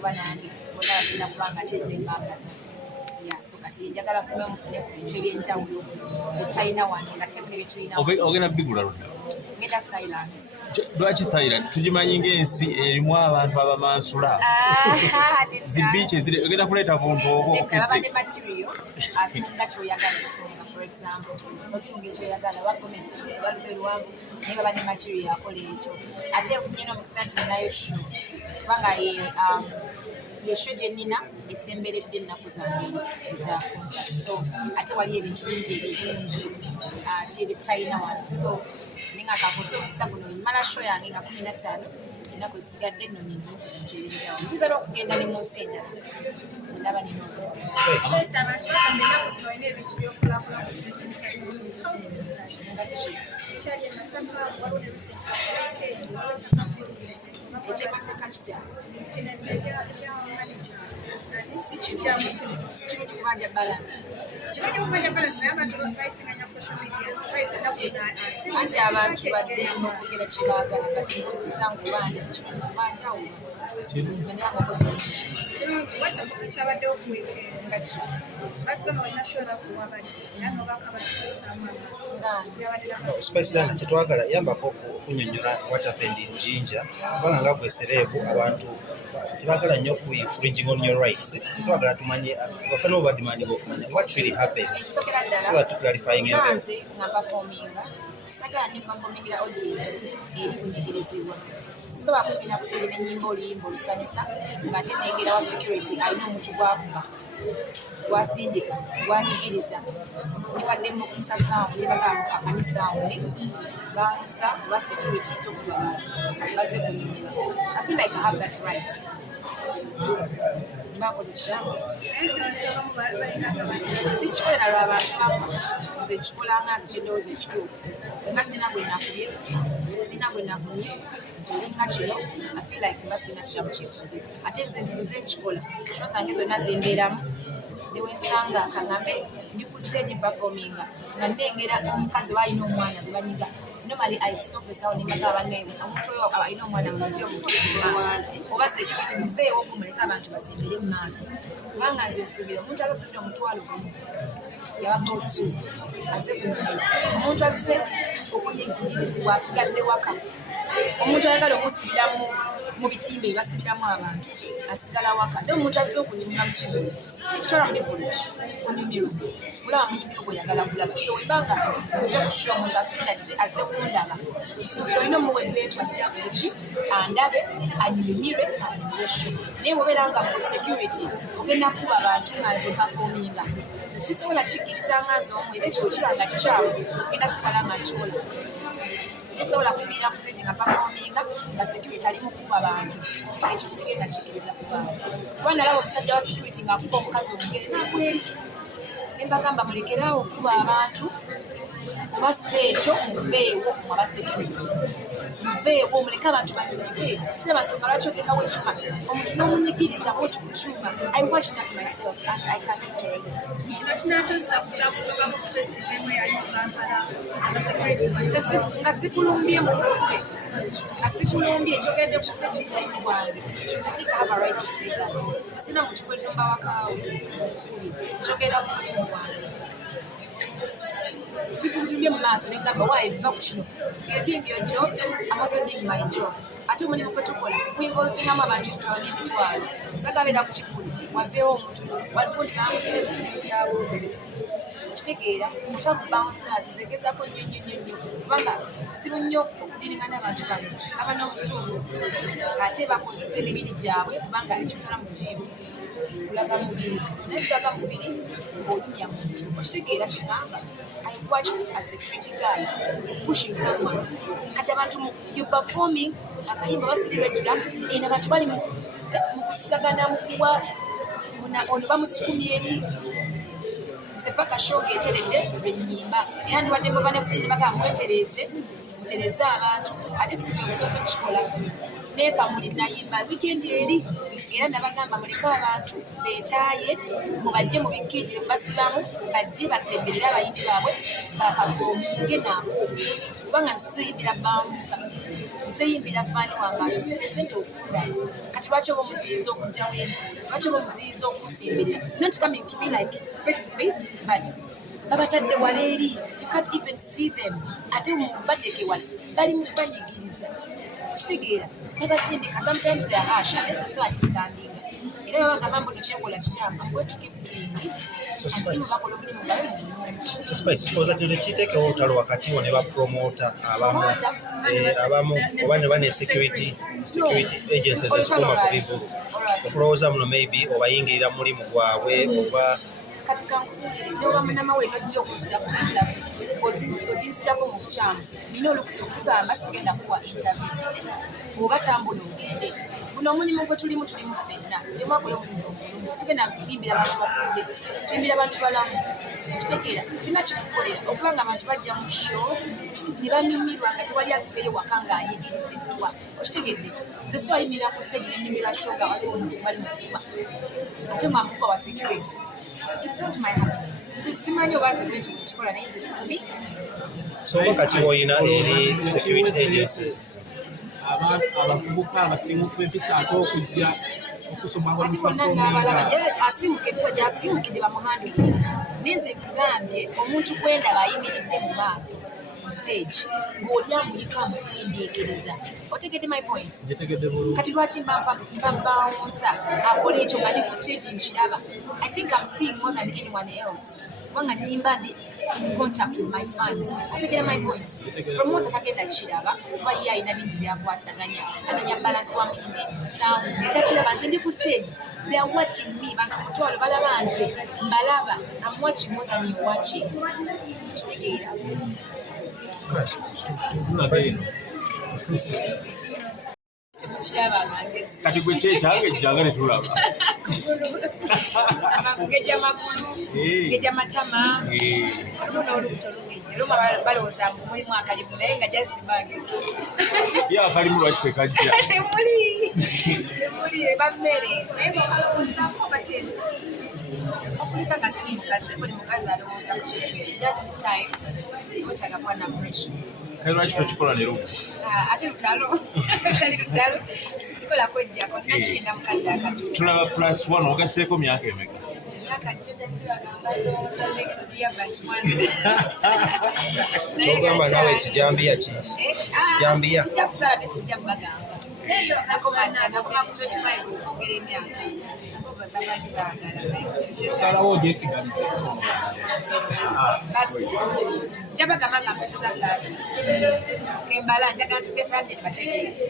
kuba nange bona bagenda kubanga tezembagaza. So kati njagala nfume mufune ku bintu ebyenjawulo betalina wano nga tebuli betulina ogenda bigula lonna ngenda Thailand. Lwaki Thailand? Tugimanyi ng'ensi erimu abantu abamansula zibiici ogenda kuleeta buntu obwo babadde material atunga kyoyagala otunga, for example so otunga ekyoyagala wagomesi baluga eruwanvu naye babadde material akola ekyo. Ate nfunye n'omukisa nti ninayo sho kubanga yesho gye nnina esemberedde ennaku zange eza concert, so ate waliyo ebintu bingi ebirungi ate ebitalina wano, so ninga kakose omukisa guno mmala sho yange nga 15 ennaku zisigadde nno nina ebintu ebyenjawulo nkiza n'okugenda ne mu nsi endala ndaba nina ekyemaseka kitya si kirungi kubanja balance anti abantu badde okugera kyebaagala kati mbuzizza ngubanja si kirungi kubanjawulo ndanga koze Spice Dana kyetwagala yambako okunyonnyola what happened in Jinja kubanga nga gwe sereebu abantu tebagala nnyo ku infringing on your rights, sitwagala tumanye bafana obadimandi b'okumanya what really happened so that clarifying nze nga performinga sagala ne performingira audience eri kunyigirizibwa sisobola kwepina kusiirira ennyimba oluyimba olusanyusa ng'ate nengera wa security alina omuntu gwakuba gwasindika gwanyigiriza obadde mu kusa sawundi nebagamba mukakanye sawundi bansa lwa security tokuba bantu baze kunyumira. I feel like I have that right. Mbakoze kishamu sikikolera lw'abantu bamu nze nkikola nga nze kyendowooza ekituufu nga sina gwe nakubye sina gwe navumye olinga kino I feel like mba sina kiramu kyekoze ate nze nzize nkikola sho zange zonna zembeeramu newensanga kaŋambe ndi ku stage performinga nga nnengera omukazi balina omwana gwe banyiga normally I stop the sound nga banene omuntu oyo alina omwana mungi oba security muveewo okumuleka abantu basembere mu maaso kubanga nze nsuubira omuntu azasubira omutwalo gumu yaba posti aze kunyumira omuntu azze okunyizigirizibwa asigadde waka omuntu ayagala omusibira mu bitimba ebasibiramu abantu asigala waka naye omuntu azze okunyumira mu kibuga ekitwala mu livulaki kunyumirwa mulaba muyimbiro gweyagala kulaba so webanga zize kushuwa omuntu asubira azze kundaba nsuubira olina omuwa ebintu ajjakuki andabe anyumirwe anyumire sho naye bwobeera nga mu security ogenda kuba abantu nga nze performinga sisobola kikkiriza nga nze omu era ekyo kiranga kikyawe genda sigala nga nkikola esobola kubiira ku stage nga performinga nga security ali mu kuba abantu ekyo sigenda kikkiriza kubaawo kuba nalaba omusajja wa security ng'akuba omukazi omugere nakweri ne mbagamba mulekeraawo okuba abantu oba si ekyo muveewo aba security muveewo muleke abantu banyumire sirabasonga lwaki oteekawo ekyuma omuntu n'omunyigiriza bwoti ku kyuma I watch that myself and I cannot tolerate it. Nga sikulumbye ekyogedde ku stage bulayimu bwange I think I have a right to say that sina muntu gwennumba wakaawe kyogera ku mulimu bwange sikujumye mu maaso negamba waaye biva ku kino you're doing your job I'm also doing my job ate omulimu gwe tukola kuinvolvingamu abantu ebitwalo n'emitwalo sagabeera ku kikulu waveewo omuntu walikundikaamukira ekintu kyawo okitegeera akavu bouncers nzegezaako nnyo kubanga kizibu nnyo okudiringa n'abantu bano aban'obusuulu ate bakozesa emibiri gyabwe kubanga ekitwala mu jiibu kulaga mubiri naye tulaga mubiri ng'olumya muntu okitegeera kigamba I watched a security guy pushing someone kati abantu you performing akayimba basiribejjula eno abantu bali mu kusigagana mu kuwa ono bamusukumyeni nze paka show geeteredde lwennyimba era ndibadde mbava ne kusiire bagamba mwetereze mutereze abantu ate sibi okusosa okukikola neekamuli nayimba weekend eri era nabagamba muleke abantu beetaaye mubajje mu bikeegi bye basibamu bajje basemberere abayimbi baabwe bapafoominge nabo kubanga nziyimbira bawunsa zeyimbira fani wange asasudde sente okunda kati lwaki oba omuziyiza okujja wengi lwaki oba omuziyiza okumusimbirira not coming to me like face to face but babatadde wala eri you can't even see them ate bateeke wala bali mu kubanyigiriza kitegeera babasindika sometimes they are harsh ate so akistandinga era babagamba mbu nekyekola kikyamu I'm going to keep doing it until bakola omulimu gwawe So Spice, koza tino kitekewo olutalo wakati wo ne bapromota abamu oba ne bane security agencies ezikuuma ku bivu okulowooza muno maybe obayingirira mulimu gwabwe oba kati kankubulire noba munamawulire nojja okuzira ku interview oginsirako mu bukyamu nina olukusa okugamba sigenda kuwa interview oba tambula ogende guno omulimu gwe tulimu ffenna nemwakola omulimu omulungi tugenda kuyimbira abantu bafudde tuyimbira abantu balamu okitegeera tulina kitukolera okubanga abantu bajja mu show ne banyumirwa nga tewali azzeeyo waka ng'ayigiriziddwa okitegedde nze siwayimirira ku stage nenyumirwa show nga waliwo omuntu bali mukuba ate nga mukuba wa security it's not my happiness nze simanyi oba nze bwekyo bwekikola naye nze situmi soba kati woyina eri security agencies abavubuka abasinga okuba empisa ate okujja okusoma ati bonna n'abalaba asimuka empisa gy'asiimukidde bamuhandikire naye nze nkugambye omuntu gwendaba ayimiridde mu maaso ku stage ng'oli amuliko amusindiikiriza otegedde my point kati lwaki mbabawunsa akola ekyo nga ndi ku stage nkiraba I think I'm seeing more than anyone else kubanga nimba ndi in contact with my fans otegedde my point promoter tagenda kiraba kuba ye alina bingi byakwasaganya anonya balance wa mimi sound netakiraba nze ndi ku stage they are watching me bantu mutwalo balaba nze mbalaba I'm watching more than you watching kitegeera kati gwe kyekyange ejjanga ne tulaba geja magulu geja matama lumu n'olubuto lubiri lumu balowooza mulimu akalimu naye nga just bange ye akalimu lwaki tekajja temuli eba mmere naye bakalowoozaako batemu okulika nga siri mukazi naye buli mukazi alowooza ku kintu just time otaga kwana pressure kale lwaki tokikola ne lumu ate lutalo tali lutalo sikikola kwejjako nina kirinda mukadde akatu tulaba plus 1 ogaseeko myaka emeka kyogamba naawe kijambiya ki kijambiya sijja kusala ne sijja kubagamba nakoma ku 25 okwogera emyaka babali baagala salawo ogyesigamiza but jabagamba nga mpezeza 30 kembala njagala tuge 30 bategeeza